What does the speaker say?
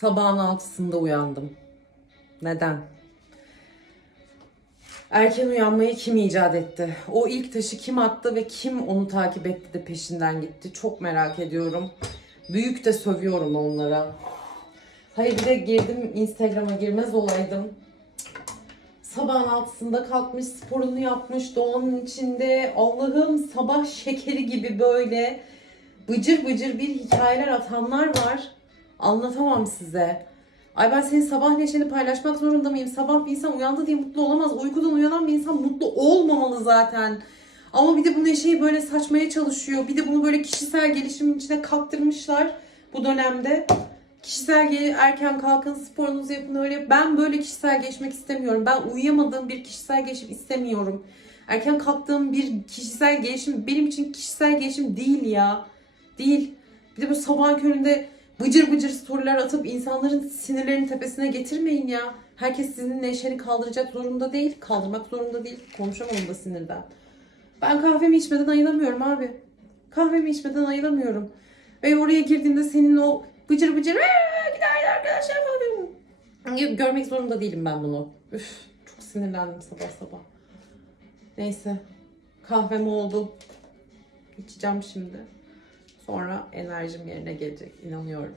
Sabahın altısında uyandım. Neden? Erken uyanmayı kim icat etti? O ilk taşı kim attı ve kim onu takip etti de peşinden gitti? Çok merak ediyorum. Büyük de sövüyorum onlara. Hayır bir de girdim Instagram'a girmez olaydım. Sabahın altısında kalkmış, sporunu yapmış, doğanın içinde. Allah'ım sabah şekeri gibi böyle bıcır bıcır bir hikayeler atanlar var. Anlatamam size. Ay ben senin sabah neşeni paylaşmak zorunda mıyım? Sabah bir insan uyandı diye mutlu olamaz. Uykudan uyanan bir insan mutlu olmamalı zaten. Ama bir de bu neşeyi böyle saçmaya çalışıyor. Bir de bunu böyle kişisel gelişimin içine kattırmışlar bu dönemde. Kişisel gel- erken kalkın, sporunuzu yapın öyle. Ben böyle kişisel geçmek istemiyorum. Ben uyuyamadığım bir kişisel gelişim istemiyorum. Erken kalktığım bir kişisel gelişim benim için kişisel gelişim değil ya. Değil. Bir de bu sabah köründe bıcır bıcır storyler atıp insanların sinirlerini tepesine getirmeyin ya. Herkes sizin neşeni kaldıracak zorunda değil. Kaldırmak zorunda değil. Konuşamam da sinirden. Ben kahvemi içmeden ayılamıyorum abi. Kahvemi içmeden ayılamıyorum. Ve oraya girdiğimde senin o bıcır bıcır "Aa, günaydın arkadaşlar falan. Görmek zorunda değilim ben bunu. Üf, çok sinirlendim sabah sabah. Neyse. Kahvem oldu. İçeceğim şimdi. Sonra enerjim yerine gelecek. inanıyorum.